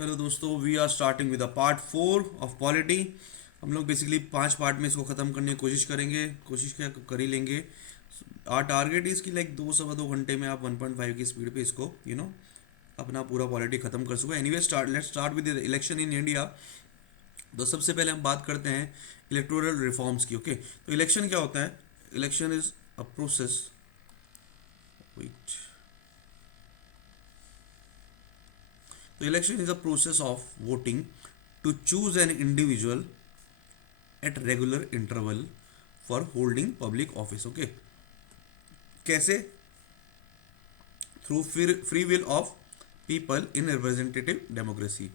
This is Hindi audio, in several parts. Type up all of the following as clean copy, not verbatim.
हेलो दोस्तों, we are starting with part 4 of polity. हम लोग बेसिकली 5 पार्ट में इसको ख़त्म करने की कोशिश करेंगे, कोशिश क्या कर ही लेंगे। आर टारगेट इसकी लाइक 2 सवा 2 घंटे में आप 1.5 की स्पीड पे इसको अपना पूरा पॉलिटी ख़त्म कर सको। Anyway let's start with election in India. तो सबसे पहले हम बात करते हैं इलेक्टोरल रिफॉर्म्स की। ओके, तो इलेक्शन क्या होता है? Election is a process. Wait. तो election is a process of voting to choose an individual at regular interval for holding public office. Okay, कैसे? Through free will of people in representative democracy.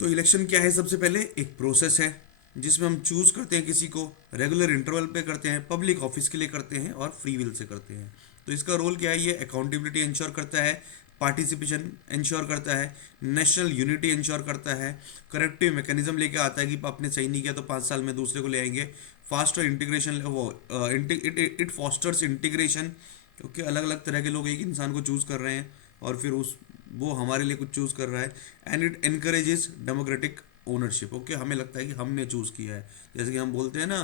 तो इलेक्शन क्या है? सबसे पहले एक प्रोसेस है जिसमें हम चूज करते हैं किसी को, रेगुलर इंटरवल पे करते हैं, पब्लिक ऑफिस के लिए करते हैं और फ्री विल से करते हैं। तो इसका रोल क्या है? ये अकाउंटेबिलिटी इंश्योर करता है, पार्टिसिपेशन इंश्योर करता है, नेशनल यूनिटी इंश्योर करता है, करेक्टिव मैकेनिज्म लेके आता है कि आपने सही नहीं किया तो 5 साल में दूसरे को ले आएंगे। फास्टर इंटीग्रेशन, वो इट फॉस्टर्स इंटीग्रेशन। ओके, अलग अलग तरह के लोग एक इंसान को चूज कर रहे हैं और फिर उस वो हमारे लिए कुछ चूज कर रहा है। And it encourages democratic ownership. Okay, हमें लगता है कि हमने चूज किया है। जैसे कि हम बोलते हैं ना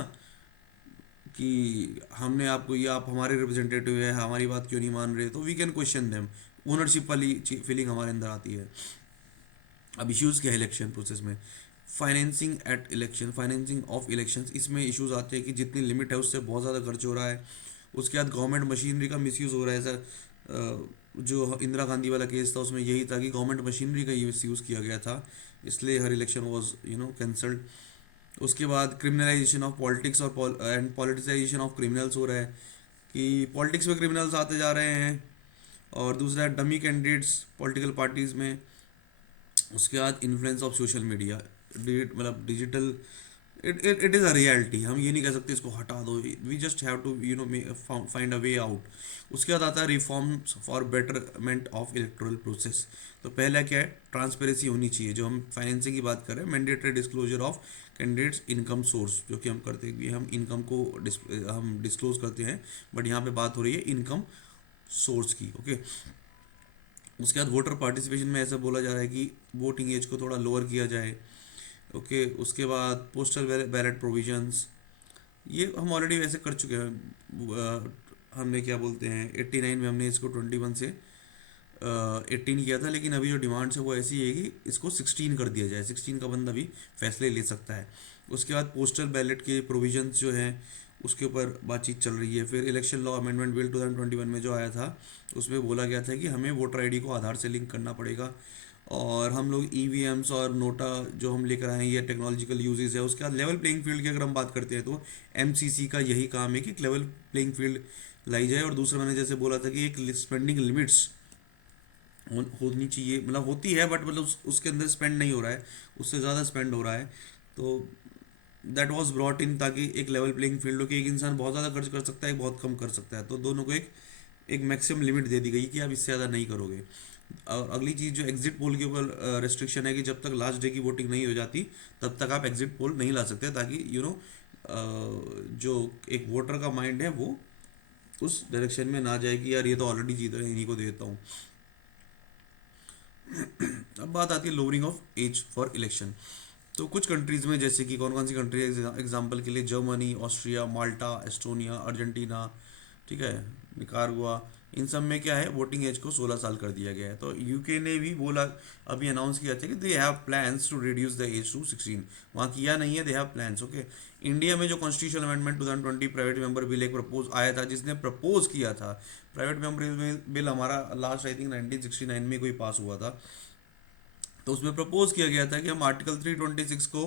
कि हमने आपको, ये आप हमारे रिप्रेजेंटेटिव है, हमारी बात क्यों नहीं मान रहे, तो we can question them. Ownership वाली फीलिंग हमारे अंदर आती है। अब इश्यूज क्या है इलेक्शन प्रोसेस में? Financing at election, financing of elections, इसमें इश्यूज आते हैं कि जितनी लिमिट है उससे बहुत ज़्यादा खर्च हो रहा है। उसके बाद गवर्नमेंट मशीनरी का मिसयूज़ हो रहा है। जो इंदिरा गांधी वाला केस था उसमें यही था कि गवर्नमेंट मशीनरी का मिसयूज़ किया गया था, इसलिए हर इलेक्शन वाज कैंसल्ड। उसके बाद क्रिमिनलाइजेशन ऑफ पॉलिटिक्स और एंड पॉलिटिसाइजेशन ऑफ क्रिमिनल्स हो रहा है कि पॉलिटिक्स में क्रिमिनल्स आते जा रहे हैं। और दूसरा डमी कैंडिडेट्स पॉलिटिकल पार्टीज़ में। उसके बाद इन्फ्लुएंस ऑफ सोशल मीडिया, मतलब digital, it is a reality. हम ये नहीं कह सकते इसको हटा दो, we just have to find a way out. उसके बाद आता है reforms for betterment of electoral process. तो पहला क्या है? ट्रांसपेरेंसी होनी चाहिए। जो हम फाइनेंसिंग की बात कर रहे हैं, mandatory disclosure of candidates income source, जो कि हम करते हैं कि हम इनकम को हम डिस्क्लोज करते हैं, बट यहाँ पे बात हो रही है इनकम सोर्स की। ओके, उसके बाद वोटर पार्टिसिपेशन में ऐसा बोला जा रहा है कि वोटिंग एज को थोड़ा लोअर किया जाए। ओके, उसके बाद पोस्टल बैलेट प्रोविजंस, ये हम ऑलरेडी वैसे कर चुके हैं। हमने क्या बोलते हैं, 89 में हमने इसको 21 से 18 किया था, लेकिन अभी जो डिमांड्स है वो ऐसी है कि इसको 16 कर दिया जाए। 16 का बंदा भी फैसले ले सकता है। उसके बाद पोस्टल बैलेट के प्रोविजंस जो हैं उसके ऊपर बातचीत चल रही है। फिर इलेक्शन लॉ अमेंडमेंट बिल 2021 में जो आया था उसमें बोला गया था कि हमें वोटर आईडी को आधार से लिंक करना पड़ेगा। और हम लोग ईवीएम्स और नोटा जो हम लेकर आए हैं, ये टेक्नोलॉजिकल यूजेस है। उसके बाद लेवल प्लेइंग फील्ड की अगर हम बात करते हैं तो एमसीसी का यही काम है कि लेवल प्लेइंग फील्ड लाई जाए। और दूसरा, मैंने जैसे बोला था कि एक स्पेंडिंग लिमिट्स होनी चाहिए, मतलब होती है बट मतलब उसके अंदर स्पेंड नहीं हो रहा है, उससे ज़्यादा स्पेंड हो रहा है। तो दैट वाज ब्रॉट इन, ताकि एक लेवल प्लेइंग फील्ड हो कि एक इंसान बहुत ज़्यादा खर्च कर सकता है, एक बहुत कम कर सकता है, तो दोनों को एक एक मैक्सिमम लिमिट दे दी गई कि आप इससे ज़्यादा नहीं करोगे। और अगली चीज़ जो एग्जिट पोल के ऊपर रेस्ट्रिक्शन है कि जब तक लास्ट डे की वोटिंग नहीं हो जाती तब तक आप एग्जिट पोल नहीं ला सकते, ताकि जो एक वोटर का माइंड है वो उस डायरेक्शन में ना जाए कि यार ये तो ऑलरेडी जीत रहे हैं, इन्हीं को देता हूँ। अब बात आती है lowering of age for election. तो कुछ कंट्रीज़ में, जैसे कि कौन कौन सी कंट्री है एग्जांपल के लिए, जर्मनी, ऑस्ट्रिया, माल्टा, एस्टोनिया, अर्जेंटीना, ठीक है, निकारागुआ, इन सब में क्या है, वोटिंग एज को 16 साल कर दिया गया है। तो यूके ने भी बोला, अभी अनाउंस किया था कि they have plans to reduce the age to 16। वहाँ किया नहीं है, they have plans. Okay, India में जो constitutional amendment 2020 private member bill एक प्रपोज आया था, जिसने प्रपोज किया था, प्राइवेट मेंबर बिल हमारा लास्ट आई थिंक 1969 में कोई पास हुआ था। तो उसमें प्रपोज किया गया था कि हम आर्टिकल 326 को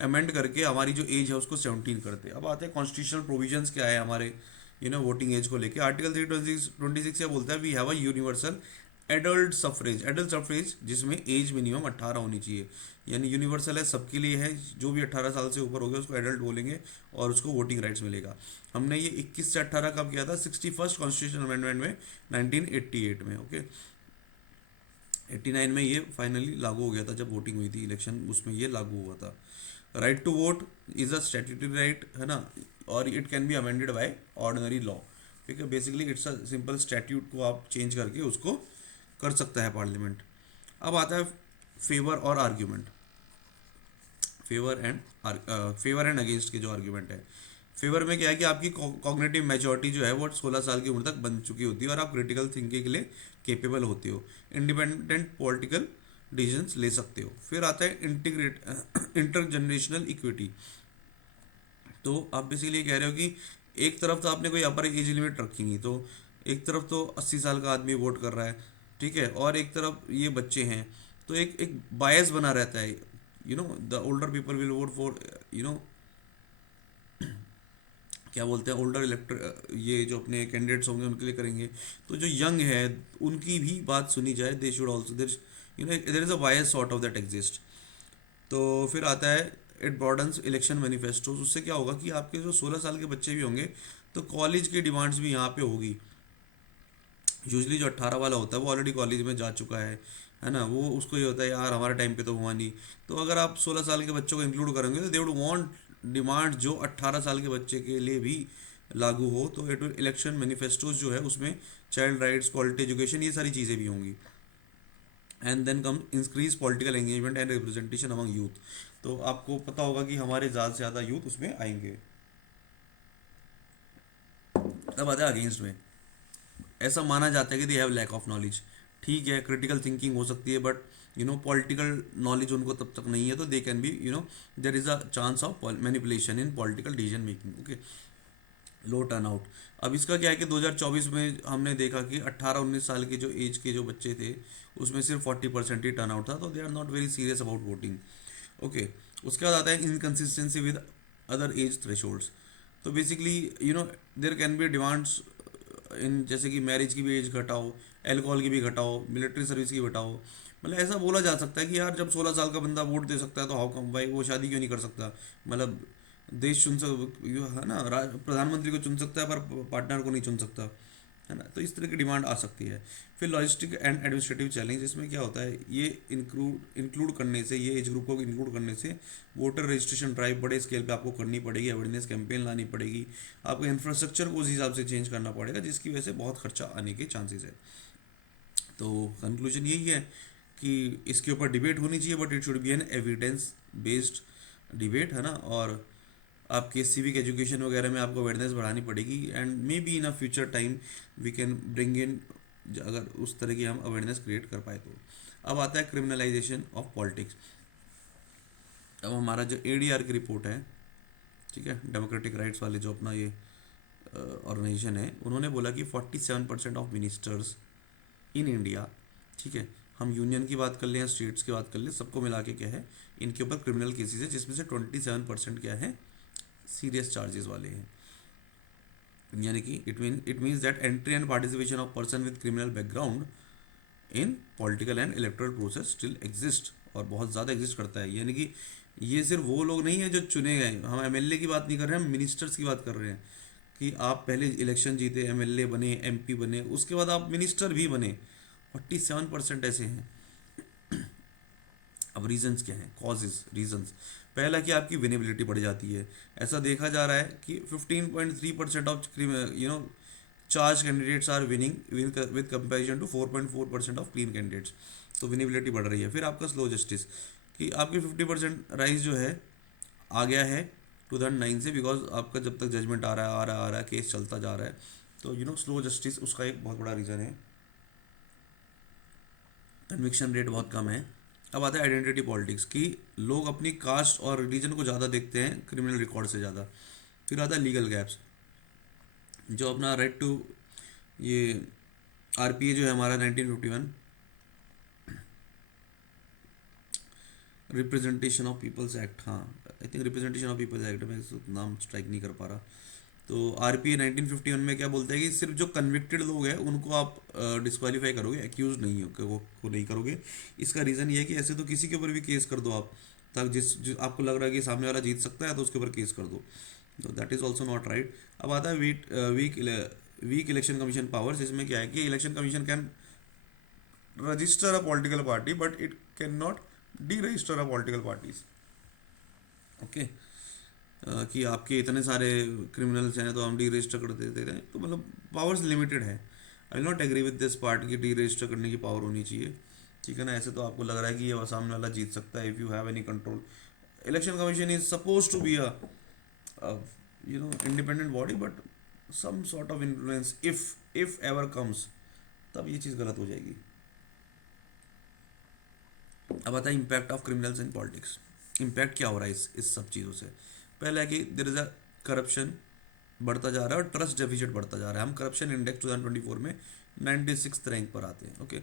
अमेंड करके हमारी जो एज है उसको 17 करते। अब आते हैं कॉन्स्टिट्यूशनल प्रोविजंस क्या है हमारे वोटिंग एज को लेके। आर्टिकल 326 क्या बोलता है? We have a universal adult suffrage. Adult suffrage जिसमें एज मिनिमम 18 होनी चाहिए, यानी यूनिवर्सल है, सबके लिए है। जो भी 18 साल से ऊपर हो गया उसको एडल्ट बोलेंगे और उसको वोटिंग राइट्स मिलेगा। हमने ये 21 से 18 कब किया था? 61st कॉन्स्टिट्यूशनल अमेंडमेंट में 1988 में। ओके, 89 में ये फाइनली लागू हो गया था, जब वोटिंग हुई थी इलेक्शन, उसमें ये लागू हुआ था। Right to vote is a statutory right, है ना, और it can be amended by ordinary law. ठीक है, basically it's a simple statute को आप चेंज करके उसको कर सकता है पार्लियामेंट। अब आता है फेवर और आर्ग्यूमेंट, फेवर एंड अगेंस्ट के जो आर्ग्यूमेंट है। फेवर में क्या है कि आपकी कॉग्निटिव मैच्योरिटी जो है वो 16 साल की उम्र तक बन चुकी होती है और आप क्रिटिकल थिंकिंग के लिए केपेबल होते हो, इंडिपेंडेंट पॉलिटिकल डिसीजंस ले सकते हो। फिर आता है इंटर जनरेशनल इक्विटी। तो आप बेसिकली ये कह रहे हो कि एक तरफ तो आपने कोई अपर एज लिमिट रखी नहीं, तो एक तरफ तो 80 साल का आदमी वोट कर रहा है, ठीक है, और एक तरफ ये बच्चे हैं, तो एक एक बायस बना रहता है, the older people will vote for, क्या बोलते हैं, ओल्डर इलेक्टर, ये जो अपने कैंडिडेट्स होंगे उनके लिए करेंगे। तो जो यंग है उनकी भी बात सुनी जाए, they should also, there is a bias sort of that exist. तो फिर आता है इट ब्रॉडन्स इलेक्शन मैनिफेस्टोज। उससे क्या होगा कि आपके जो 16 साल के बच्चे भी होंगे तो कॉलेज की डिमांड्स भी यहाँ पे होगी। यूजली जो 18 वाला होता है वो ऑलरेडी कॉलेज में जा चुका है ना, वो उसको ये होता है यार हमारे टाइम पे तो हुआ नहीं। तो अगर आप 16 साल के बच्चों को इंक्लूड करेंगे तो दे वुड वांट डिमांड जो 18 साल के बच्चे के लिए भी लागू हो। तो इट इलेक्शन मैनिफेस्टोज जो है उसमें चाइल्ड राइट्स, क्वालिटी एजुकेशन, ये सारी चीज़ें भी होंगी। And then come increase political engagement and representation among youth. तो आपको पता होगा कि हमारे ज़्यादा से ज़्यादा यूथ उसमें आएंगे। अब आता है अगेंस्ट में। ऐसा माना जाता है कि they have lack of knowledge. ठीक है, क्रिटिकल थिंकिंग हो सकती है बट पॉलिटिकल नॉलेज उनको तब तक नहीं है, तो they can be there is a chance of manipulation in political decision making. Okay, low turn out. अब इसका क्या है कि 2024 में हमने देखा कि 18-19 साल के जो एज के जो बच्चे थे उसमें सिर्फ 40% ही टर्न आउट था, तो they are not very serious about voting. Okay, उसके बाद आता है inconsistency with other age thresholds. तो basically there can be demands in, जैसे कि मैरिज की भी एज घटाओ, एल्कोहल की भी घटाओ, मिलिट्री सर्विस की घटाओ। मतलब ऐसा बोला जा सकता है कि यार जब 16 साल का बंदा वोट दे सकता है तो हाउ कम भाई वो शादी क्यों नहीं कर सकता। मतलब देश चुन सक है ना, प्रधानमंत्री को चुन सकता है पर पार्टनर को नहीं चुन सकता, है ना। तो इस तरह की डिमांड आ सकती है। फिर लॉजिस्टिक एंड एडमिनिस्ट्रेटिव चैलेंज, इसमें क्या होता है, ये इंक्लूड करने से, ये एज ग्रुप को इंक्लूड करने से वोटर रजिस्ट्रेशन ड्राइव बड़े स्केल पे आपको करनी पड़ेगी, अवेयरनेस कैंपेन लानी पड़ेगी, आपको इंफ्रास्ट्रक्चर को उस हिसाब से चेंज करना पड़ेगा, जिसकी वजह से बहुत खर्चा आने के चांसेस है। तो कंक्लूजन यही है कि इसके ऊपर डिबेट होनी चाहिए but it should be an evidence based debate, है ना। और आपके सिविक एजुकेशन वगैरह में आपको अवेयरनेस बढ़ानी पड़ेगी and may be in a future time we can bring in, अगर उस तरह की हम अवेयरनेस क्रिएट कर पाए तो। अब आता है क्रिमिनलाइजेशन ऑफ पॉलिटिक्स। अब हमारा जो एडीआर की रिपोर्ट है, ठीक है, डेमोक्रेटिक राइट्स वाले जो अपना ये ऑर्गेनाइजेशन है, उन्होंने बोला कि 47% ऑफ मिनिस्टर्स इन इंडिया, ठीक है, हम यूनियन की बात कर लें या स्टेट्स की बात कर लें, सबको मिला के क्या है, इनके ऊपर क्रिमिनल केसेस है, जिसमें से 27% क्या है, सीरियस चार्जेस वाले हैं। यानी कि it means that entry and participation of person with criminal background in political and electoral process still exist, और बहुत ज़्यादा एग्जिस्ट करता है। यानी कि ये सिर्फ वो लोग नहीं है जो चुने गए, हम एमएलए की बात नहीं कर रहे हैं, हम मिनिस्टर्स की बात कर रहे हैं कि आप पहले इलेक्शन जीते, एमएलए बने, एमपी बने, उसके बाद आप मिनिस्टर भी बने। 47% ऐसे हैं। अब रीजंस क्या हैं, कॉजेज, रीजंस। पहला कि आपकी विनेबिलिटी बढ़ जाती है। ऐसा देखा जा रहा है कि 15.3% of charge candidates are winning with comparison to 4.4% of clean candidates. तो विनेबिलिटी बढ़ रही है। फिर आपका स्लो जस्टिस, कि आपकी 50% राइज जो है आ गया है 2009 से, बिकॉज आपका जब तक जजमेंट आ रहा है केस चलता जा रहा है, तो स्लो जस्टिस उसका एक बहुत बड़ा रीज़न है। कन्विक्शन रेट बहुत कम है। अब आता है आइडेंटिटी पॉलिटिक्स, कि लोग अपनी कास्ट और रिलीजन को ज़्यादा देखते हैं क्रिमिनल रिकॉर्ड से ज़्यादा। फिर आता है लीगल गैप्स, जो अपना राइट टू, ये आरपीए जो है हमारा 1951, रिप्रेजेंटेशन ऑफ पीपल्स एक्ट, हाँ I think representation of people's act, मैं नाम स्ट्राइक नहीं कर पा रहा। तो आरपीए 1951 में क्या बोलता है कि सिर्फ जो कन्विक्टेड लोग हैं उनको आप डिस्क्वालीफाई करोगे, एक्यूज नहीं को नहीं करोगे। इसका रीज़न ये है कि ऐसे तो किसी के ऊपर भी केस कर दो आप, तब जिस आपको लग रहा है कि सामने वाला जीत सकता है तो उसके ऊपर केस कर दो, तो that is also not right. अब आता है वीक इलेक्शन कमीशन पावर्स। इसमें क्या है कि election commission can register a political party but it can not D register a political parties. Okay, कि आपके इतने सारे क्रिमिनल्स हैं तो हम डी रजिस्टर कर देते हैं, तो मतलब पावर्स लिमिटेड है। I will not agree with this part कि डी रजिस्टर करने की पावर होनी चाहिए। ठीक है ना। ऐसे तो आपको लग रहा है कि ये सामने वाला जीत सकता है if you have any control. Election commission is suppose to be a independent body, but some sort of influence if ever comes, तब ये चीज़ गलत हो जाएगी। अब आता है impact of criminals in politics. Impact क्या हो रहा है इस सब चीज़ों से? पहला है कि देयर इज अ करप्शन बढ़ता जा रहा है और ट्रस्ट डेफिसिट बढ़ता जा रहा है। हम करप्शन इंडेक्स 2024 में 96 रैंक पर आते हैं। ओके।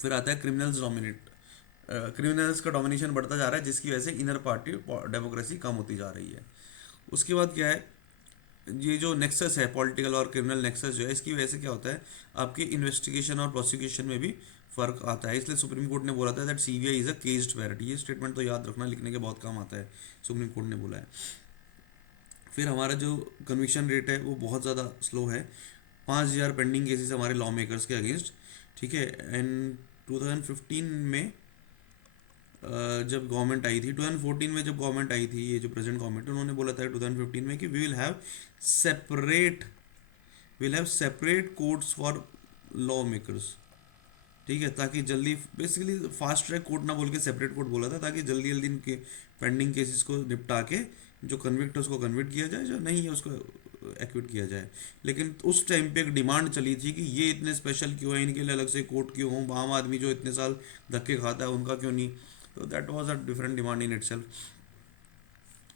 फिर आता है क्रिमिनल्स का डोमिनेशन बढ़ता जा रहा है, जिसकी वजह से इनर पार्टी डेमोक्रेसी कम होती जा रही है। उसके बाद क्या है, ये जो नेक्सस है पॉलिटिकल और क्रिमिनल नेक्सस जो है, इसकी वजह से क्या होता है, आपकी इन्वेस्टिगेशन और प्रोसिक्यूशन में भी फर्क आता है। इसलिए सुप्रीम कोर्ट ने बोला था that CBI is a केस्ड parity. ये स्टेटमेंट तो याद रखना, लिखने के बहुत काम आता है, सुप्रीम कोर्ट ने बोला है। फिर हमारा जो कन्विक्शन रेट है वो बहुत ज़्यादा स्लो है। 5,000 पेंडिंग केसेस हमारे लॉ मेकर्स के अगेंस्ट। ठीक है। एंड 2015 में जब गवर्नमेंट आई थी, 2014 में जब गवर्नमेंट आई थी, ये जो प्रेजेंट गवर्नमेंट, उन्होंने बोला था 2015 में कि separate we will have separate courts for law makers. ठीक है, ताकि जल्दी, बेसिकली फास्ट ट्रैक कोर्ट ना बोल के सेपरेट कोर्ट बोला था, ताकि जल्दी जल्दी इनके पेंडिंग केसेस को निपटा के जो कन्विक्ट है उसको कन्विक्ट किया जाए, जो नहीं है उसको एक्विट किया जाए। लेकिन उस टाइम पे एक डिमांड चली थी कि ये इतने स्पेशल क्यों है, इनके लिए अलग से कोर्ट क्यों हो, आम आदमी जो इतने साल धक्के खाता है उनका क्यों नहीं। तो that was a different demand in itself.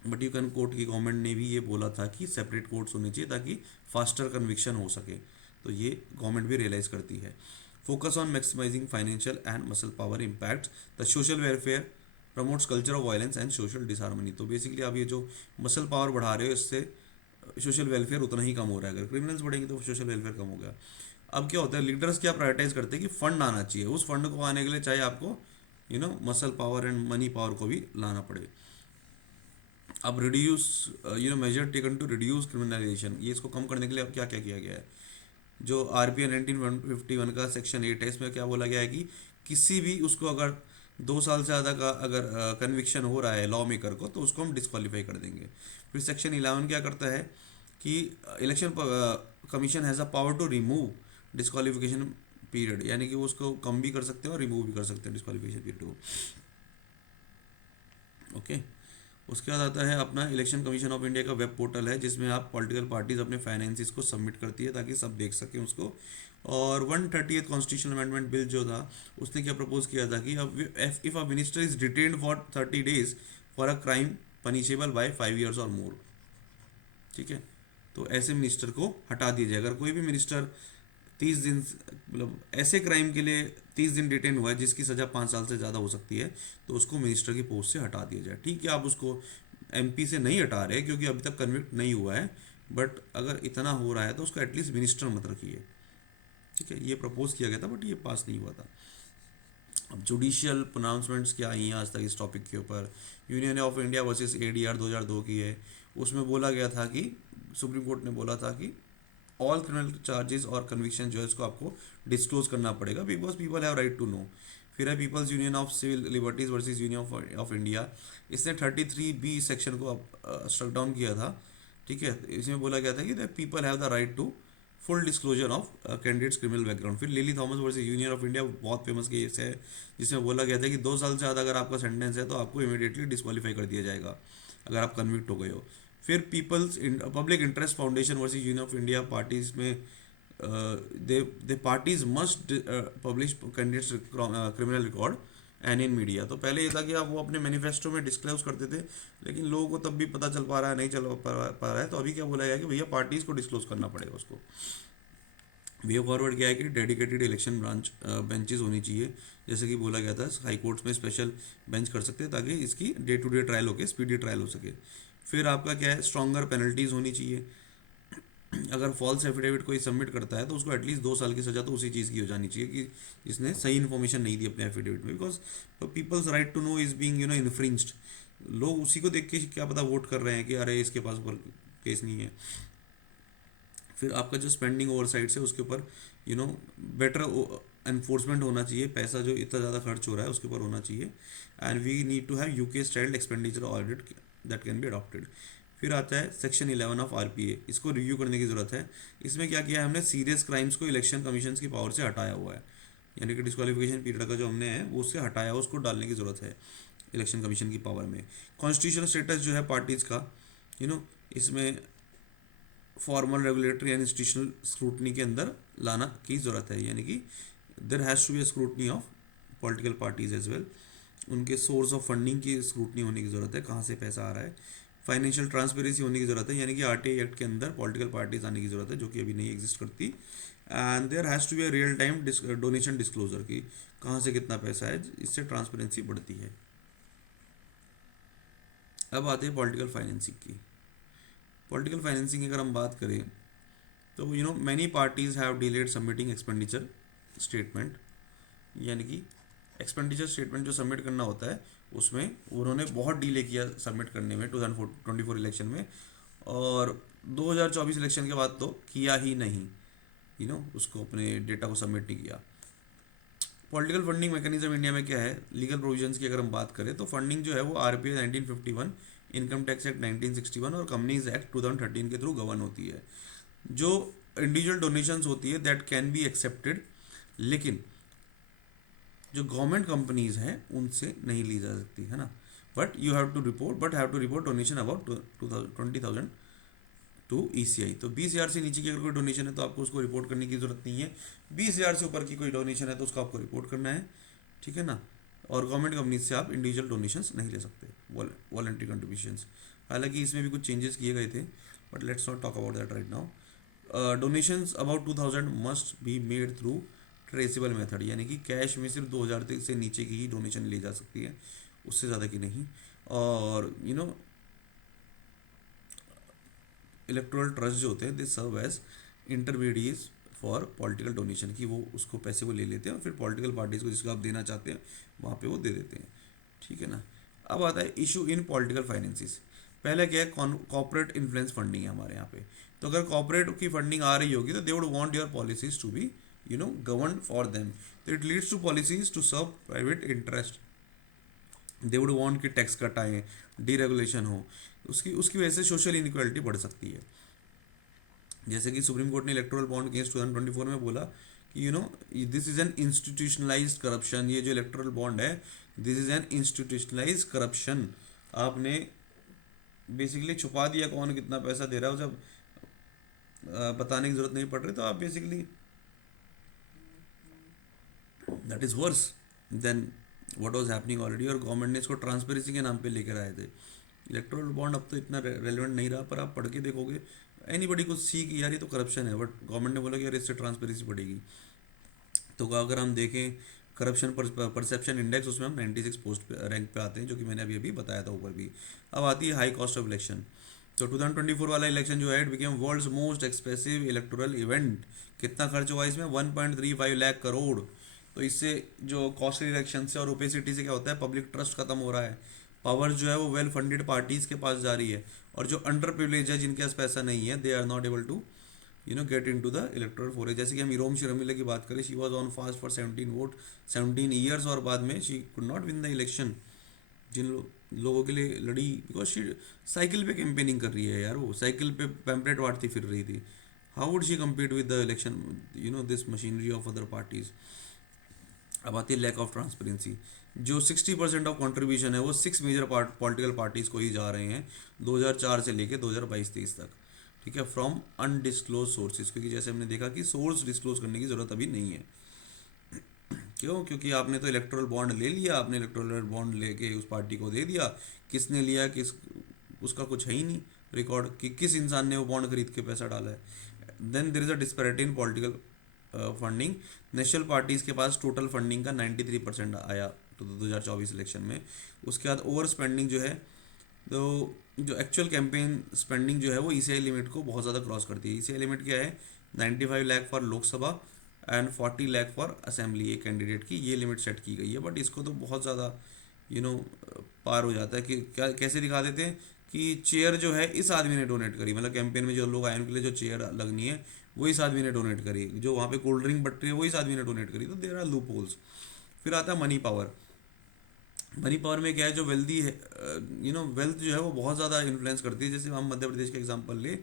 But you can court की गवर्नमेंट ने भी ये बोला था कि सेपरेट कोर्ट्स होने चाहिए ताकि फास्टर कन्विक्शन हो सके। तो ये गवर्नमेंट भी रियलाइज़ करती है। Focus on maximising financial and muscle power impact the social welfare, promotes culture of violence and social disharmony. तो बेसिकली आप ये जो मसल पावर बढ़ा रहे हो, इससे सोशल वेलफेयर उतना ही कम हो रहा है। अगर क्रिमिनल्स बढ़ेंगे तो सोशल वेलफेयर कम हो गया। अब क्या होता है, लीडर्स क्या प्रायोरिटाइज करते हैं कि फंड आना चाहिए, उस फंड को आने के लिए चाहे आपको muscle power and money power को भी लाना पड़े। अब reduce measure taken to reduce criminalisation, ये इसको कम करने के लिए अब क्या क्या किया गया है। जो RPA 1951 का सेक्शन 8 है, इसमें क्या बोला गया है कि किसी भी उसको अगर 2 साल से ज़्यादा का अगर कन्विक्शन हो रहा है लॉ मेकर को, तो उसको हम डिस्क्वालीफाई कर देंगे। फिर सेक्शन 11 क्या करता है कि election commission has a power to remove disqualification period, यानी कि वो उसको कम भी कर सकते हैं और रिमूव भी कर सकते हैं डिस्क्वालिफिकेशन पीरियड को। ओके। उसके बाद आता है अपना इलेक्शन कमीशन ऑफ इंडिया का वेब पोर्टल है, जिसमें आप पॉलिटिकल पार्टीज अपने फाइनेंसिस को सबमिट करती है ताकि सब देख सकें उसको। और 130th कॉन्स्टिट्यूशनल अमेंडमेंट बिल जो था, उसने क्या प्रपोज किया था कि अब if a minister is detained for 30 days for a crime punishable by 5 years और मोर। ठीक है, तो ऐसे मिनिस्टर को हटा दिया जाए। अगर कोई भी मिनिस्टर 30 दिन, मतलब ऐसे क्राइम के लिए 30 दिन डिटेन हुआ है जिसकी सज़ा 5 साल से ज़्यादा हो सकती है, तो उसको मिनिस्टर की पोस्ट से हटा दिया जाए। ठीक है, आप उसको MP से नहीं हटा रहे क्योंकि अभी तक कन्विक्ट नहीं हुआ है, बट अगर इतना हो रहा है तो उसको एटलीस्ट मिनिस्टर मत रखिए। ठीक है, ये प्रपोज किया गया था बट ये पास नहीं हुआ था। अब जुडिशियल प्रोनाउंसमेंट्स क्या आई हैं आज तक इस टॉपिक के ऊपर। Union of India versus ADR 2002 की है, उसमें बोला गया था कि सुप्रीम कोर्ट ने बोला था कि ऑल क्रिमिनल चार्जेस और कन्विक्शन जो है इसको आपको डिस्क्लोज करना पड़ेगा, because people have right to know. फिर है people's union of civil liberties versus union of India, इसने 33B सेक्शन को स्ट्रक डाउन किया था। ठीक है, इसमें बोला गया था कि the people have the right to full disclosure of candidates criminal background. फिर Lily Thomas versus union of India बहुत फेमस केस है, जिसमें बोला गया था कि 2 साल से ज़्यादा अगर आपका सेंटेंस है तो आपको इमीडिएटली डिस्क्वालीफाई कर दिया जाएगा अगर आप कन्विक्ट हो गए हो। फिर people's public interest foundation versus union of India parties में they parties must publish candidates criminal record and in media. तो पहले ये था कि आप वो अपने मैनिफेस्टो में डिस्क्लोज करते थे, लेकिन लोगों को तब भी पता चल पा रहा है, नहीं चल पा रहा है, तो अभी क्या बोला गया कि भैया पार्टीज को डिस्क्लोज करना पड़ेगा उसको। वे फॉरवर्ड क्या है कि डेडिकेटेड इलेक्शन बेंचेस होनी चाहिए, जैसे कि बोला गया था हाई कोर्ट्स में स्पेशल बेंच कर सकते हैं ताकि इसकी डे टू डे ट्रायल होकर स्पीडी ट्रायल हो सके। फिर आपका क्या है, स्ट्रॉन्गर पेनल्टीज होनी चाहिए। अगर फॉल्स एफिडेविट कोई सबमिट करता है तो उसको एटलीस्ट 2 साल की सज़ा तो उसी चीज़ की हो जानी चाहिए कि जिसने सही इन्फॉर्मेशन नहीं दी अपने एफिडेविट में, because people's right to know is being infringed. लोग उसी को देख के क्या पता वोट कर रहे हैं कि अरे इसके पास ऊपर केस नहीं है। फिर आपका जो स्पेंडिंग ओवरसाइट है उसके ऊपर बेटर एनफोर्समेंट होना चाहिए, पैसा जो इतना ज़्यादा खर्च हो रहा है उसके ऊपर होना चाहिए। And we need to have UK styled expenditure audit that can be adopted. फिर आता है सेक्शन 11 ऑफ RPA, इसको रिव्यू करने की ज़रूरत है। इसमें क्या किया है हमने, सीरियस क्राइम्स को इलेक्शन कमीशन की पावर से हटाया हुआ है। यानी कि डिस्क्वालिफिकेशन पीरियड का जो हमने है वो उससे हटाया, उसको डालने की ज़रूरत है इलेक्शन कमीशन की पावर में। कॉन्स्टिट्यूशनल स्टेटस जो है पार्टीज़ का, इसमें formal regulatory and institutional scrutiny के अंदर लाना की ज़रूरत है, यानी कि there has to be scrutiny of political parties as well. उनके सोर्स ऑफ फंडिंग की स्क्रूटनी होने की ज़रूरत है, कहाँ से पैसा आ रहा है। फाइनेंशियल ट्रांसपेरेंसी होने की ज़रूरत है, यानी कि आरटीआई एक्ट के अंदर पॉलिटिकल पार्टीज आने की ज़रूरत है, जो कि अभी नहीं एग्जिस्ट करती। And there has to be real time donation disclosure की, कहाँ से कितना पैसा है, इससे ट्रांसपेरेंसी बढ़ती है। अब आते हैं पॉलिटिकल फाइनेंसिंग की। पॉलिटिकल फाइनेंसिंग की अगर हम बात करें तो many parties have delayed submitting expenditure statement, यानी कि एक्सपेंडिचर स्टेटमेंट जो सबमिट करना होता है उसमें उन्होंने बहुत डिले किया सबमिट करने में 2024 इलेक्शन में, और 2024 इलेक्शन के बाद तो किया ही नहीं, उसको अपने डेटा को सबमिट नहीं किया। पॉलिटिकल फंडिंग मैकेनिज्म इंडिया में क्या है, लीगल प्रोविजंस की अगर हम बात करें तो फंडिंग जो है वो आरपीआई 1951, इनकम टैक्स एक्ट 1961 और कंपनीज एक्ट 2013 के थ्रू गवर्न होती है। जो इंडिविजुअल डोनेशंस होती है दैट कैन बी एक्सेप्टेड, लेकिन जो गवर्नमेंट कंपनीज हैं उनसे नहीं ली जा सकती है ना। But have to report donation about 20,000 to ECI. तो 20,000 से नीचे की अगर कोई डोनेशन है तो आपको उसको रिपोर्ट करने की जरूरत नहीं है, 20,000 से ऊपर की कोई डोनेशन है तो उसको आपको रिपोर्ट करना है, ठीक है ना। और गवर्नमेंट कंपनीज से आप इंडिविजुअल डोनेशंस नहीं ले सकते, वॉलंटरी कंट्रीब्यूशंस। हालांकि इसमें भी कुछ चेंजेस किए गए थे, but let's not talk about that right now. Donations about 2,000 must be made through traceable method, यानी कि कैश में सिर्फ 2,000 से नीचे की ही डोनेशन ली जा सकती है, उससे ज़्यादा की नहीं। और इलेक्टोरल ट्रस्ट जो होते हैं they serve as intermediates for political donation, की वो उसको पैसे वो ले लेते हैं और फिर पॉलिटिकल पार्टीज को जिसको आप देना चाहते हैं वहाँ पे वो दे देते हैं, ठीक है ना। अब आता है इशू इन पॉलिटिकल फाइनेंसिस। पहले क्या है, कॉर्पोरेट इन्फ्लुएंस फंडिंग है हमारे यहाँ पे। तो अगर कॉर्पोरेट की फंडिंग आ रही होगी तो they would want your policies to be governed for them, तो it leads to policies to serve private interest. They would want कि टैक्स कटाएं, डीरेगुलेशन हो, उसकी उसकी वजह से सोशल इनइक्वालिटी बढ़ सकती है। जैसे कि सुप्रीम कोर्ट ने इलेक्टोरल बॉन्ड केस 2024 में बोला कि this is an institutionalised corruption. ये जो इलेक्टोरल बॉन्ड है this is an institutionalised corruption. आपने बेसिकली छुपा दिया कौन कितना पैसा दे रहा है, जब बताने की जरूरत नहीं पड़ रही तो आप basically that is worse than what was happening already. और गवर्नमेंट ने इसको ट्रांसपेरेंसी के नाम पे लेकर आए थे। इलेक्टोरल बॉन्ड अब तो इतना रेलिवेंट नहीं रहा, पर आप पढ़ के देखोगे एनीबडी कुछ सी कि यार ये तो करप्शन है, बट गवर्नमेंट ने बोला कि यार इससे ट्रांसपेरेंसी बढ़ेगी। तो अगर हम देखें करप्शन परसेप्शन इंडेक्स, उसमें हम 96 पोस्ट पे रैंक पे आते हैं, जो कि मैंने अभी अभी बताया था ऊपर भी। अब आती है हाई कॉस्ट ऑफ इलेक्शन। तो 2024 वाला इलेक्शन जो है it became world's most expensive electoral event. कितना खर्च हुआ इसमें, 1.35 लाख करोड़। तो इससे जो कॉस्टली इलेक्शन से और ओपेसिटी से क्या होता है, पब्लिक ट्रस्ट खत्म हो रहा है, पावर जो है वो वेल फंडेड पार्टीज के पास जा रही है, और जो अंडर प्रिविलेज है जिनके पास पैसा नहीं है they are not able to get in to the electoral foray. जैसे कि हम इरोम शर्मिला की बात करें, she was on fast for 17 years और बाद में she could not win the election. जिन लोगों के लिए लड़ी, बिकॉज शी साइकिल पे कैंपेनिंग कर रही है यार, वो साइकिल पे पैम्पलेट बांटती फिर रही थी। How would she compete with the election this machinery of other parties. अब आती है लैक ऑफ ट्रांसपेरेंसी। जो 60% ऑफ कंट्रीब्यूशन है वो 6 मेजर पॉलिटिकल पार्टीज को ही जा रहे हैं 2004 से लेके 2022-23 तक, ठीक है, फ्रॉम अनडिस्क्लोज सोर्सेज। क्योंकि जैसे हमने देखा कि सोर्स डिस्क्लोज करने की ज़रूरत अभी नहीं है। क्यों? क्योंकि आपने तो इलेक्टोरल बॉन्ड ले लिया, आपने इलेक्टोरल बॉन्ड लेके उस पार्टी को दे दिया, किसने लिया किस, उसका कुछ है ही नहीं रिकॉर्ड कि किस इंसान ने वो बॉन्ड खरीद के पैसा डाला है। Then there is a disparity in political funding. National parties के पास टोटल फंडिंग का 93% आया तो 2024 इलेक्शन में। उसके बाद ओवर स्पेंडिंग जो है, तो जो एक्चुअल कैंपेन स्पेंडिंग जो है वो ईसीआई लिमिट को बहुत ज़्यादा क्रॉस करती है। ईसीआई लिमिट क्या है, 95 lakh for Lok Sabha and 40 lakh for assembly, एक कैंडिडेट की ये लिमिट सेट की गई है। बट इसको तो बहुत ज़्यादा पार हो जाता है कि क्या कैसे दिखा देते हैं कि चेयर जो है इस आदमी ने डोनेट करी, मतलब कैंपेन में जो लोग आए उनके लिए जो चेयर लगनी है वो इस आदमी ने डोनेट करी, जो वहाँ पे कोल्ड ड्रिंक बट रही है वो इस आदमी ने डोनेट करी। तो देयर आर लूप होल्स। फिर आता है मनी पावर। मनी पावर में क्या है, जो वेल्दी है वेल्थ जो है वो बहुत ज़्यादा इन्फ्लुएंस करती है। जैसे हम मध्य प्रदेश का एग्जांपल ले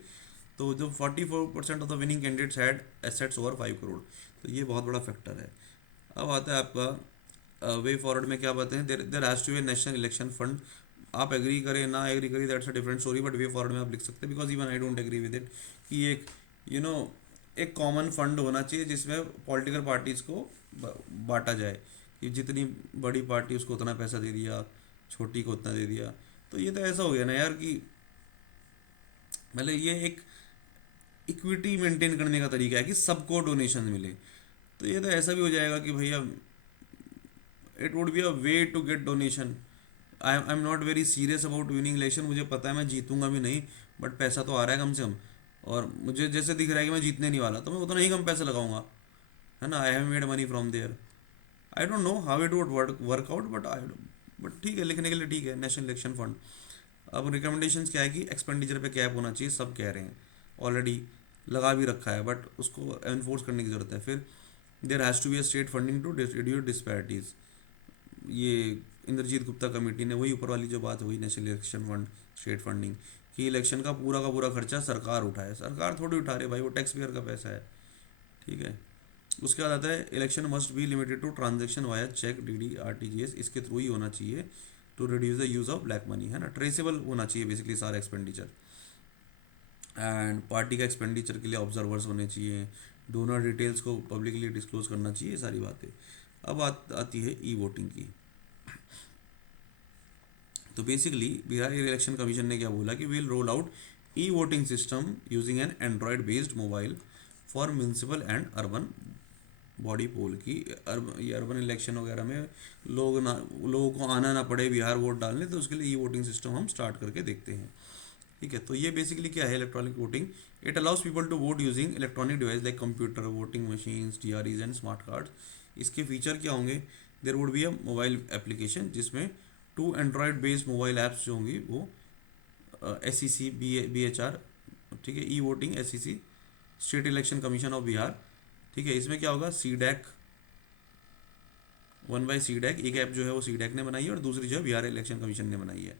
तो जो 44% of the winning candidates had assets over 5 crore, तो ये बहुत बड़ा फैक्टर है। अब आता है आपका वे फॉरवर्ड में क्या बातें हैं, there there has to be national election fund. आप एग्री करें ना एग्री करें that's a different story, but way forward में आप लिख सकते हैं, because even I don't agree with it, कि एक यू नो एक कॉमन फंड होना चाहिए जिसमें पॉलिटिकल पार्टीज को बांटा जाए, कि जितनी बड़ी पार्टी उसको उतना पैसा दे दिया, छोटी को उतना दे दिया। तो ये तो ऐसा हो गया ना यार कि मतलब ये एक इक्विटी मेंटेन करने का तरीका है कि सबको डोनेशन मिले। तो ये तो ऐसा भी हो जाएगा कि भैया it would be a way to get donation. I am not very serious about winning election, मुझे पता है मैं जीतूंगा भी नहीं, बट पैसा तो आ रहा है कम से कम, और मुझे जैसे दिख रहा है कि मैं जीतने नहीं वाला, तो मैं उतना ही कम पैसा लगाऊंगा, है ना। I have made money from there. I don't know how it would work out, but ठीक है, लिखने के लिए ठीक है, नेशनल इलेक्शन फंड। अब रिकमेंडेशंस क्या है कि एक्सपेंडिचर पे कैप होना चाहिए, सब कह रहे हैं, ऑलरेडी लगा भी रखा है, बट उसको एनफोर्स करने की ज़रूरत है। फिर there has to be a state funding to reduce disparities. ये इंद्रजीत गुप्ता कमेटी ने वही ऊपर वाली जो बात हुई, national election fund state funding, कि इलेक्शन का पूरा खर्चा सरकार उठाए। सरकार थोड़ी उठा रही है भाई, वो टैक्स पेयर का पैसा है, ठीक है। उसके बाद आता है election must be limited to transaction via cheque, DD, RTGS, इसके थ्रू ही होना चाहिए, to reduce the use of black money, है ना। ट्रेसेबल होना चाहिए बेसिकली सारा एक्सपेंडिचर, एंड पार्टी का एक्सपेंडिचर के लिए ऑब्जर्वर्स होने चाहिए, डोनर डिटेल्स को पब्लिकली डिस्क्लोज करना चाहिए, सारी बातें। अब आती है ई वोटिंग की। तो बेसिकली बिहार इलेक्शन कमीशन ने क्या बोला कि will roll out e voting system using an Android based mobile for municipal and urban body poll की। ये अर्बन इलेक्शन वगैरह में लोगों को आना ना पड़े बिहार वोट डालने, तो उसके लिए ई वोटिंग सिस्टम हम स्टार्ट करके देखते हैं, ठीक है। तो ये बेसिकली क्या है, electronic voting. It allows people to vote using electronic device like computer, voting machines, DREs and smart cards. इसके फीचर क्या होंगे, there would be a mobile application जिसमें 2 एंड्रॉयड बेस्ड मोबाइल ऐप्स जो होंगी वो SEC BHR, ठीक है, e voting SEC, state election commission of Bihar, ठीक है। इसमें क्या होगा, CDAC, 1/CDAC, एक ऐप जो है वो CDAC ने बनाई है और दूसरी जो है बिहार इलेक्शन कमीशन ने बनाई है।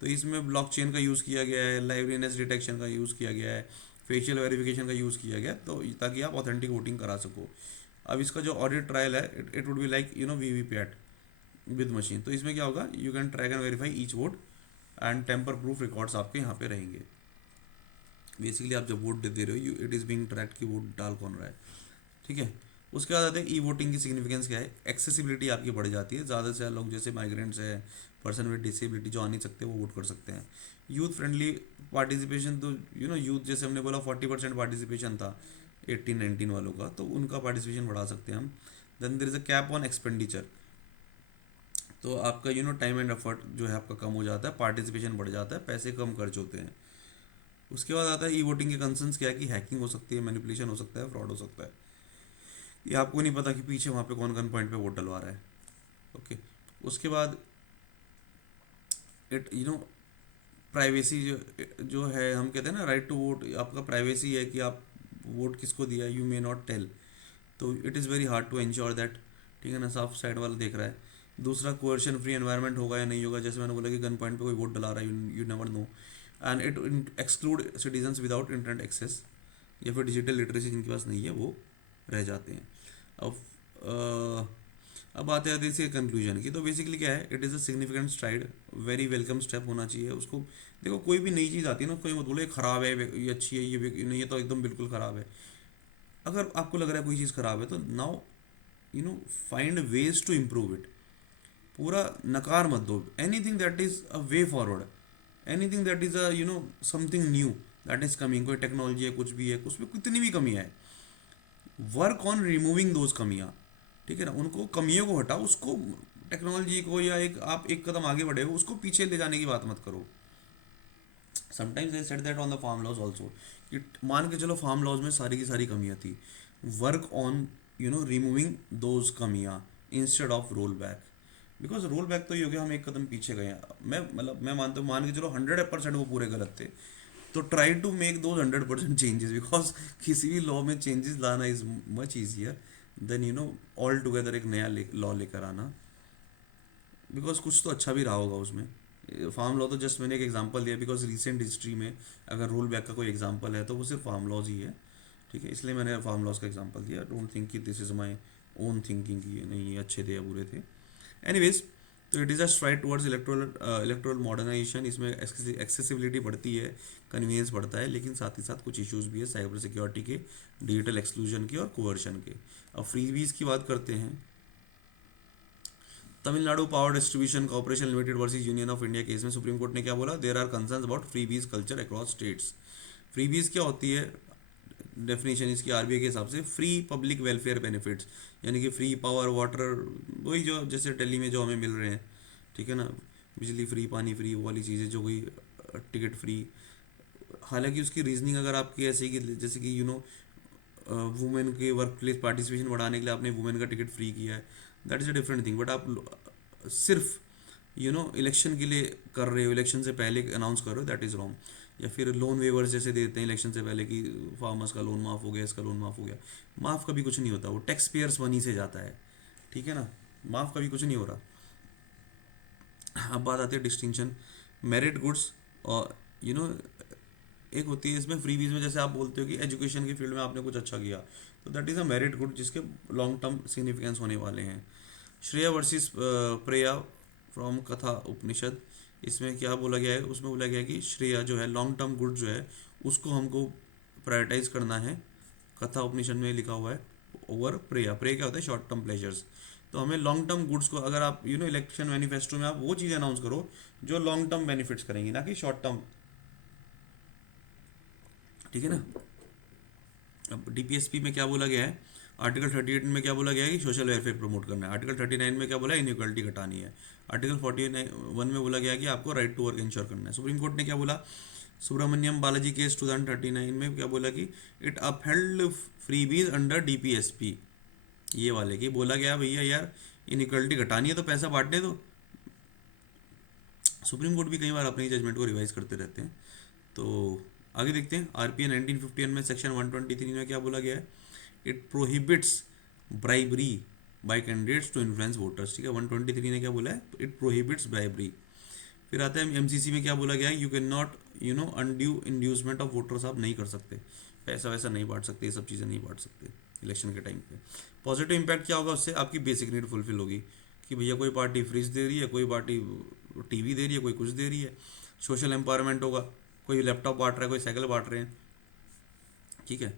तो इसमें ब्लॉकचेन का यूज़ किया गया है, लाइवलीनेस डिटेक्शन का यूज़ किया गया है, फेशियल वेरिफिकेशन का यूज़ किया गया, तो ताकि आप ऑथेंटिक वोटिंग करा सको। अब इसका जो ऑडिट ट्रायल है, it would be like VVPAT with machine. तो इसमें क्या होगा, you can track and verify each vote and tamper proof records आपके यहाँ पे रहेंगे। बेसिकली आप जब वोट दे रहे हो, इट इज़ बिंग ट्रैक्ड कि वोट डाल कौन रहा है, ठीक है। उसके बाद आते हैं ई वोटिंग की सिग्निफिकेंस क्या है, एक्सेसिबिलिटी आपकी बढ़ जाती है, ज़्यादा से ज़्यादा लोग जैसे माइग्रेंट्स है, पर्सन विद डिसेबिलिटी जो आ नहीं सकते वो वोट कर सकते हैं। यूथ फ्रेंडली पार्टिसिपेशन, तो यूथ जैसे हमने बोला 40% पार्टिसिपेशन था 18-19 वालों का, तो उनका पार्टिसिपेशन बढ़ा सकते हैं हम। Then there is a cap on expenditure, तो आपका टाइम एंड एफर्ट जो है आपका कम हो जाता है, पार्टिसिपेशन बढ़ जाता है, पैसे कम खर्च होते हैं। उसके बाद आता है ई वोटिंग के कंसर्न्स क्या है, कि हैकिंग हो सकती है, मैनिपुलेशन हो सकता है, फ्रॉड हो सकता है, ये आपको नहीं पता कि पीछे वहाँ पे कौन कौन पॉइंट पे वोट डलवा रहा है, ओके। उसके बाद इट प्राइवेसी जो है, हम कहते हैं ना राइट टू वोट, आपका प्राइवेसी है कि आप वोट किसको दिया, यू मे नॉट टेल, तो it is very hard to ensure that, ठीक है ना। साफ साइड वाला देख रहा है। दूसरा, कोअर्शन फ्री एनवायरनमेंट होगा या नहीं होगा, जैसे मैंने बोला कि गन पॉइंट पे कोई वोट डला रहा है, you never know. And it exclude citizens without internet access, या फिर डिजिटल लिटरेसी जिनके पास नहीं है वो रह जाते हैं। अब अब आते आते इसके कंक्लूजन की। तो बेसिकली क्या है, it is a significant STRIDE, very welcome step होना चाहिए उसको। देखो कोई भी नई चीज़ आती है ना, कोई मत बोले ये ख़राब है, ये अच्छी है, नहीं, ये तो एकदम बिल्कुल ख़राब है। अगर आपको लग रहा है कोई चीज़ ख़राब है, तो now find ways to improve it. पूरा नकार मत दो, anything that is a way forward, anything that is a something new that is coming, कोई टेक्नोलॉजी है, कुछ भी है, उसमें कितनी भी कमियाँ है, वर्क ऑन रिमूविंग दोज कमियाँ, ठीक है ना। उनको कमियों को हटाओ, उसको टेक्नोलॉजी को, या आप एक कदम आगे बढ़े हो उसको पीछे ले जाने की बात मत करो। Sometimes I said that on the farm laws also, कि मान के चलो फार्म लॉज में सारी की सारी कमियाँ थी, वर्क ऑन रिमूविंग दोज कमियाँ instead of roll back, because roll back तो ये हो गया हम एक कदम पीछे गए हैं। मैं मानता हूँ, मान के चलो 100% वो पूरे गलत थे, तो try to make those 100% changes, because किसी भी लॉ में चेंजेस लाना is much easier than all together एक नया लॉ लेकर आना, बिकॉज कुछ तो अच्छा भी रहा होगा उसमें। फार्म लॉ तो जस्ट मैंने एक एग्जांपल दिया, बिकॉज रिसेंट हिस्ट्री में अगर रोल बैक का कोई एग्जांपल है तो वो सिर्फ फार्म लॉज ही है, ठीक है, इसलिए मैंने फार्म लॉज का एग्जांपल दिया। डोंट थिंक कि this is my own thinking की, नहीं ये अच्छे थे या बुरे थे। एनीवेज, तो it is a stride towards electoral modernisation. इसमें एक्सेसिबिलिटी बढ़ती है, कन्वीनियंस बढ़ता है, लेकिन साथ ही साथ कुछ इश्यूज भी है साइबर सिक्योरिटी के, डिजिटल एक्सक्लूजन के और कोवर्शन के। अब फ्रीबीज की बात करते हैं। Tamil Nadu power distribution corporation limited versus union of India case में सुप्रीम कोर्ट ने क्या बोला? There are concerns about freebies culture across states. Freebies क्या होती है? डेफिनेशन इसकी आरबीआई के हिसाब से फ्री पब्लिक वेलफेयर बेनिफिट्स, यानी कि फ्री पावर, वाटर, वही जो जैसे दिल्ली में जो हमें मिल रहे हैं, ठीक है ना, बिजली फ्री, पानी फ्री, वो वाली चीज़ें जो कोई, टिकट फ्री। हालांकि उसकी रीजनिंग अगर आपकी ऐसी कि जैसे कि वुमेन के वर्क प्लेस पार्टिसिपेशन बढ़ाने के लिए आपने वुमेन का टिकट फ्री किया है, that is a different thing. But आप सिर्फ इलेक्शन के लिए कर रहे हो, इलेक्शन से पहले अनाउंस कर रहे हो, दैट इज़ रॉन्ग। या फिर लोन वेवर्स जैसे देते हैं इलेक्शन से पहले कि फार्मर्स का लोन माफ़ हो गया, इसका लोन माफ़ हो गया, माफ़ कभी कुछ नहीं होता, वो टैक्स पेयर्स मनी से जाता है, ठीक है ना, माफ़ कभी कुछ नहीं हो रहा। अब बात आती है डिस्टिंक्शन मेरिट गुड्स और यू नो एक होती है इसमें फ्रीबीज में, जैसे आप बोलते हो कि एजुकेशन की फील्ड में आपने कुछ अच्छा किया, तो that is a merit good जिसके लॉन्ग टर्म सिग्निफिकेंस होने वाले हैं। श्रेया वर्सेस प्रेया फ्रॉम कथा उपनिषद, इसमें क्या बोला गया है? उसमें बोला गया है कि श्रेया जो है, लॉन्ग टर्म गुड जो है, उसको हमको प्रायोरिटाइज करना है, कथा उपनिषद में लिखा हुआ है, ओवर प्रेया। प्रेया क्या होता है? Short term pleasures. तो हमें लॉन्ग टर्म गुड्स को, अगर आप इलेक्शन मैनिफेस्टो में आप वो चीज़ें अनाउंस करो जो लॉन्ग टर्म बेनिफिट्स करेंगी, ना कि शॉर्ट टर्म, ठीक है ना। अब डीपीएसपी में क्या बोला गया है? आर्टिकल 38 में क्या बोला गया है कि सोशल वेलफेयर प्रमोट करना है। आर्टिकल 39 में क्या बोला है? इनइक्वालिटी घटानी है। आर्टिकल 41 में बोला गया है कि आपको राइट टू वर्क इंश्योर करना है। सुप्रीम कोर्ट ने क्या बोला? सुब्रमण्यम बालाजी केस 2039 में क्या बोला कि it upheld freebies under DPSP, ये वाले की बोला गया भैया यार इनइक्वालिटी घटानी है तो पैसा बांटने दो। सुप्रीम कोर्ट भी कई बार अपनी जजमेंट को रिवाइज करते रहते हैं। तो आगे देखते हैं। आरपीए 1951 में सेक्शन 123 में क्या बोला गया है? It prohibits bribery by candidates to influence voters, ठीक है। 123 ने क्या बोला है? It prohibits bribery. फिर आता है एमसीसी में क्या बोला गया है? You can not undue inducement of voters, आप नहीं कर सकते, पैसा वैसा नहीं बांट सकते, ये सब चीज़ें नहीं बांट सकते इलेक्शन के टाइम पे। पॉजिटिव इम्पैक्ट क्या होगा उससे? आपकी बेसिक नीड फुलफिल होगी कि भैया कोई पार्टी फ्रिज दे रही है, कोई पार्टी टीवी दे रही है, कोई कुछ दे रही है। सोशल एम्पावरमेंट होगा, कोई लैपटॉप बांट रहा है, कोई साइकिल बांट रहे हैं, ठीक है।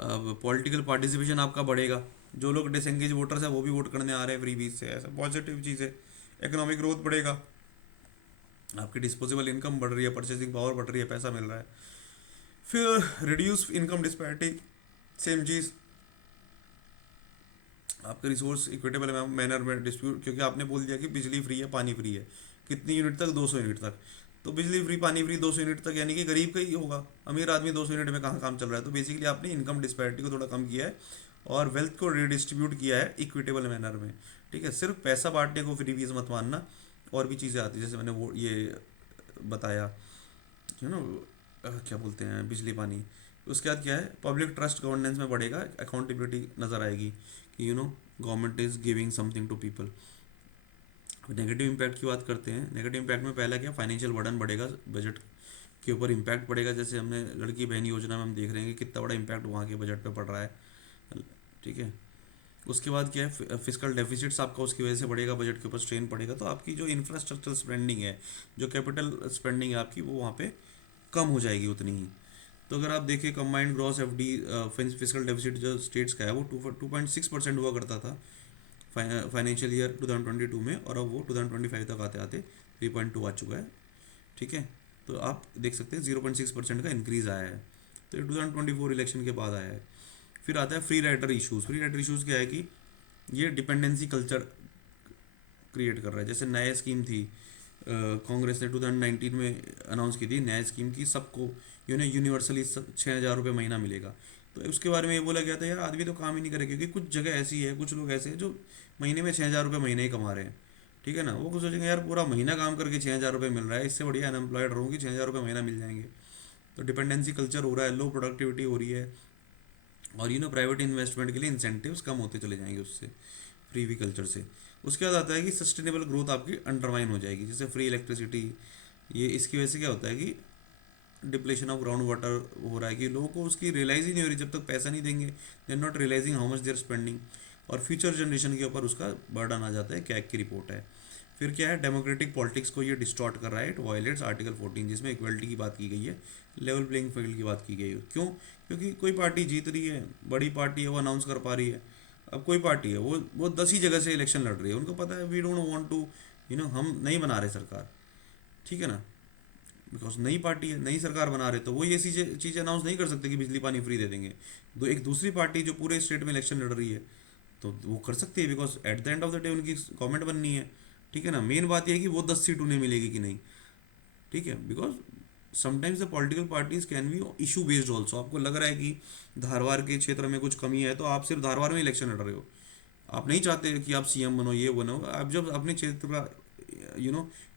अब पॉलिटिकल पार्टिसिपेशन आपका बढ़ेगा, जो लोग डिसएंगेज वोटर्स हैं वो भी वोट करने आ रहे हैं फ्री बीज से, ऐसा पॉजिटिव चीज़ है। इकोनॉमिक ग्रोथ बढ़ेगा, आपकी डिस्पोजेबल इनकम बढ़ रही है, परचेसिंग पावर बढ़ रही है, पैसा मिल रहा है। फिर रिड्यूस इनकम डिस्पैरिटी, सेम चीज़, आपके रिसोर्स इक्विटेबल मैनर में डिस्ट्रीब्यूट, क्योंकि आपने बोल दिया कि बिजली फ्री है, पानी फ्री है, कितनी यूनिट तक? 200 यूनिट तक। तो बिजली फ्री, पानी फ्री 200 यूनिट तक, यानी कि गरीब का ही होगा, अमीर आदमी 200 यूनिट में कहाँ काम चल रहा है। तो बेसिकली आपने इनकम डिस्पैरिटी को थोड़ा कम किया है और वेल्थ को रिडिस्ट्रीब्यूट किया है इक्विटेबल मैनर में, ठीक है। सिर्फ पैसा बांटने को फ्री बीज मत मानना, और भी चीज़ें आती है, जैसे मैंने वो ये बताया, क्या बोलते हैं, बिजली पानी। उसके बाद क्या है? पब्लिक ट्रस्ट गवर्नेंस में बढ़ेगा, अकाउंटेबिलिटी नज़र आएगी कि government is giving something to people. Negative impact की बात करते हैं। नेगेटिव इम्पैक्ट में पहला क्या? फाइनेंशियल बर्डन बढ़ेगा, बजट के ऊपर इम्पैक्ट पड़ेगा। जैसे हमने लड़की बहन योजना में हम देख रहे हैं कि कितना बड़ा इम्पैक्ट वहाँ के बजट पे पड़ रहा है, ठीक है। उसके बाद क्या है? फिजिकल डेफिसिट्स आपका उसकी वजह से बढ़ेगा, बजट के ऊपर स्ट्रेन पड़ेगा, तो आपकी जो इंफ्रास्ट्रक्चर स्पेंडिंग है, जो कैपिटल स्पेंडिंग है आपकी, वो वहाँ पे कम हो जाएगी उतनी ही। तो अगर आप देखें combined gross F D physical deficit जो स्टेट्स का है वो 2.6% हुआ करता था फाइनेंशियल ईयर 2022 में, और अब वो 2025 तक आते आते 3.2 आ चुका है, ठीक है। तो आप देख सकते हैं 0.6% का इंक्रीज़ आया है, तो ये 2024 इलेक्शन के बाद आया है। फिर आता है free rider issues. Free rider issues क्या है कि ये डिपेंडेंसी कल्चर क्रिएट कर रहा है। जैसे नया स्कीम थी, कांग्रेस ने 2019 में अनाउंस की थी नया स्कीम की, सबको यूनिवर्सली 6,000 रुपये महीना मिलेगा। तो उसके बारे में ये बोला गया था यार आदमी तो काम ही नहीं करेगा, क्योंकि कुछ जगह ऐसी है, कुछ लोग ऐसे हैं जो महीने में 6,000 रुपये महीने ही कमा रहे हैं, ठीक है ना। वो कुछ सोचेंगे यार पूरा महीना काम करके 6,000 रुपये मिल रहा है, इससे बढ़िया अनएम्प्लॉयड रहूँ कि 6,000 रुपये महीना मिल जाएंगे। तो डिपेंडेंसी कल्चर हो रहा है, लो प्रोडक्टिविटी हो रही है, और प्राइवेट इन्वेस्टमेंट के लिए इंसेंटिव्स कम होते चले जाएंगे उससे, फ्री वी कल्चर से। उसके बाद आता है कि सस्टेनेबल ग्रोथ आपकी अंडरमाइन हो जाएगी, जैसे फ्री इलेक्ट्रिसिटी, ये इसकी वजह से क्या होता है कि डिप्लेशन ऑफ ग्राउंड वाटर हो रहा है, कि लोगों को उसकी रियलाइज ही नहीं हो रही, जब तक पैसा नहीं देंगे they are not realising how much they are spending. और फ्यूचर जनरेशन के ऊपर उसका बर्डन आ जाता है, कैग की रिपोर्ट है। फिर क्या है, डेमोक्रेटिक पॉलिटिक्स को ये डिस्टॉर्ट कर रहा है, इट वायलेट्स आर्टिकल 14 जिसमें इक्वलिटी की बात की गई है, लेवल प्लेइंग फील्ड की बात की गई है। क्यों? क्योंकि कोई पार्टी जीत रही है, बड़ी पार्टी है, वो अनाउंस कर पा रही है। अब कोई पार्टी है वो 10 ही जगह से इलेक्शन लड़ रही है, उनको पता है वी डोंट वांट टू, हम नहीं बना रहे सरकार, ठीक है ना, बिकॉज नई पार्टी है, नई सरकार बना रहे, तो वो ये चीज़ें अनाउंस नहीं कर सकते कि बिजली पानी फ्री दे देंगे। एक दूसरी पार्टी जो पूरे स्टेट में इलेक्शन लड़ रही है तो वो कर सकती है, because at the end of the day उनकी गवर्नमेंट बननी है, ठीक है ना। मेन बात यह है कि वो 10 सीट उन्हें मिलेगी कि नहीं, ठीक है, because sometimes the political parties can be issue based also. आपको लग रहा है कि धारवाड़ के क्षेत्र में कुछ कमी है तो आप सिर्फ धारवाड़ में इलेक्शन लड़ रहे हो, आप नहीं चाहते कि आप सीएम बनो, ये बनो, आप जब अपने क्षेत्र का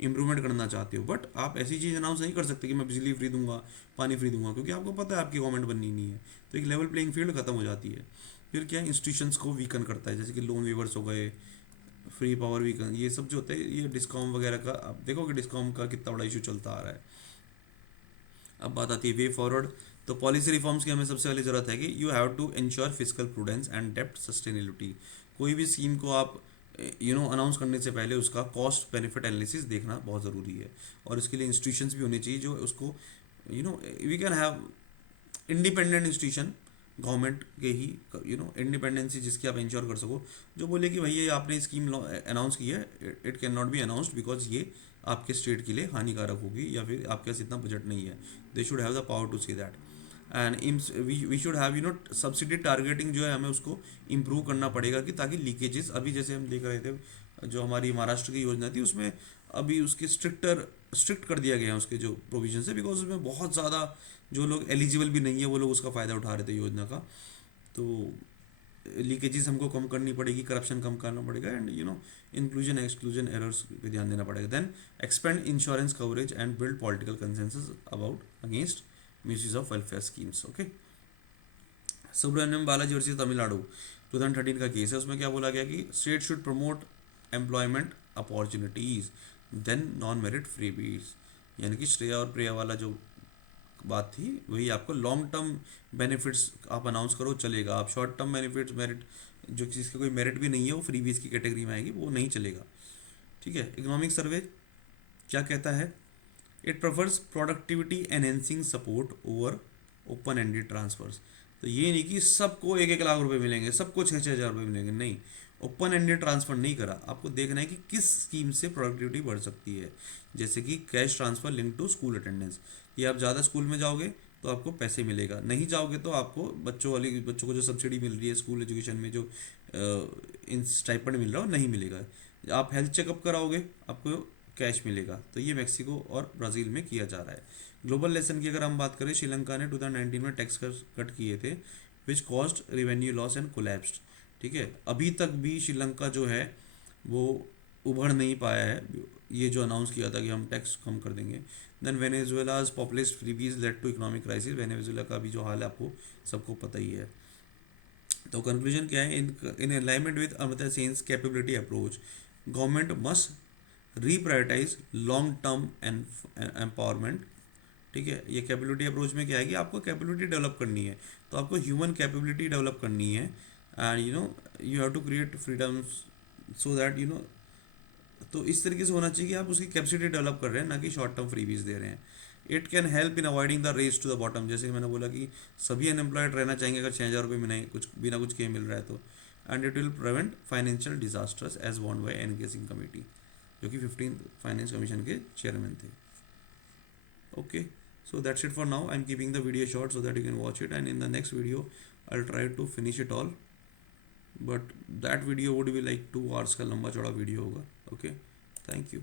इम्प्रूवमेंट करना चाहते हो, बट आप ऐसी चीज़ अनाउंस नहीं कर सकते कि मैं बिजली फ्री दूंगा, पानी फ्री दूंगा, क्योंकि आपको पता है आपकी गवर्नमेंट बननी नहीं है। तो एक लेवल प्लेइंग फील्ड खत्म हो जाती है। फिर क्या, इंस्टीट्यूशंस को वीकन करता है, जैसे कि लोन वेवर्स हो गए, फ्री पावर वीकन, ये सब जो होते हैं, ये डिस्कॉम वगैरह का आप देखो कि डिस्कॉम का कितना बड़ा इशू चलता आ रहा है। अब बात आती है वे फॉरवर्ड। तो पॉलिसी रिफॉर्म्स की हमें सबसे पहले ज़रूरत है कि you have to ensure fiscal prudence and डेप्थ सस्टेनेबिलिटी। कोई भी स्कीम को आप अनाउंस करने से पहले उसका कॉस्ट बेनिफिट एनालिसिस देखना बहुत ज़रूरी है, और इसके लिए इंस्टीट्यूशंस भी होने चाहिए जो उसको we can have independent institution, government के ही इंडिपेंडेंसी जिसकी आप इंश्योर कर सको, जो बोले कि भैया ये आपने स्कीम अनाउंस की है, it can not be announced because ये आपके स्टेट के लिए हानिकारक होगी, या फिर आपके पास इतना बजट नहीं है। They should have the power to see that. And we should have subsidy targeting जो है हमें उसको इम्प्रूव करना पड़ेगा, कि ताकि लीकेजेस, अभी जैसे हम देख रहे थे जो हमारी महाराष्ट्र की योजना थी उसमें अभी उसके स्ट्रिक्ट कर दिया गया है उसके जो प्रोविजन है, बिकॉज उसमें बहुत ज़्यादा जो लोग एलिजिबल भी नहीं है वो लोग उसका फ़ायदा उठा रहे थे योजना का। तो लीकेजेस हमको कम करनी पड़ेगी, करप्शन कम करना पड़ेगा, एंड इंक्लूजन एक्सक्लूजन एरर्स पे ध्यान देना पड़ेगा। Then expand insurance coverage and build political consensus about against misuse of welfare schemes. Okay, Subramaniam Balaji versus Tamil Nadu 2013 का केस है, उसमें क्या बोला गया कि state should promote employment opportunities than non merit freebies, यानी कि श्रेया और प्रिया वाला जो बात थी वही, आपको लॉन्ग टर्म बेनिफिट्स आप अनाउंस करो चलेगा, आप शॉर्ट टर्म बेनिफिट्स मेरिट जो जिसका कोई मेरिट भी नहीं है वो फ्री बीज की कैटेगरी में आएगी, वो नहीं चलेगा, ठीक है। इकोनॉमिक सर्वे क्या कहता है, it prefers productivity enhancing support over open ended transfers. तो ये नहीं कि सबको 1-1 लाख रुपए मिलेंगे, सबको 6-6 हज़ार रुपये मिलेंगे, नहीं, ओपन एंडेड ट्रांसफर नहीं करा। आपको देखना है कि किस स्कीम से प्रोडक्टिविटी बढ़ सकती है, जैसे कि cash transfer link to school attendance, कि आप ज़्यादा स्कूल में जाओगे तो आपको पैसे मिलेगा, नहीं जाओगे तो आपको बच्चों को जो सब्सिडी मिल रही है स्कूल एजुकेशन में, जो इन स्टाइपेंड मिल रहा है वो नहीं मिलेगा। आप हेल्थ चेकअप कराओगे आपको कैश मिलेगा। तो ये मेक्सिको और ब्राज़ील में किया जा रहा है। ग्लोबल लेसन की अगर हम बात करें, श्रीलंका ने 2019 में टैक्स कट किए थे which cost revenue loss and collapsed, ठीक है। अभी तक भी श्रीलंका जो है वो उभर नहीं पाया है, ये जो अनाउंस किया था कि हम टैक्स कम कर देंगे। Then Venezuela's populist freebies led to economic crisis, Venezuela का भी जो हाल है आपको सबको पता ही है। तो कंक्लूजन क्या है, in alignment with Amartya Sen's capability approach, government must reprioritise long term and empowerment, ठीक है। ये कैपेबिलिटी अप्रोच में क्या है कि आपको कैपेबिलिटी डेवलप करनी है, तो आपको ह्यूमन कैपेबिलिटी डेवलप करनी है, and you have to create freedoms so that तो इस तरीके से होना चाहिए कि आप उसकी कैपेसिटी डेवलप कर रहे हैं, ना कि शॉर्ट टर्म फ्रीबीज दे रहे हैं। It can help in avoiding the race to the bottom, जैसे मैंने बोला कि सभी अनएम्प्लॉयड रहना चाहेंगे अगर 6,000 रुपये में नहीं कुछ बिना कुछ किए मिल रहा है तो। And it will prevent financial disasters as warned by N K Singh committee, जो कि 15th फाइनेंस कमीशन के चेयरमैन थे। Okay, so that's it for now. I'm keeping the video short so that you can watch it, and in the next video I'll try to finish it all, but that video would be like 2 hours का लंबा चौड़ा वीडियो होगा। Okay, thank you.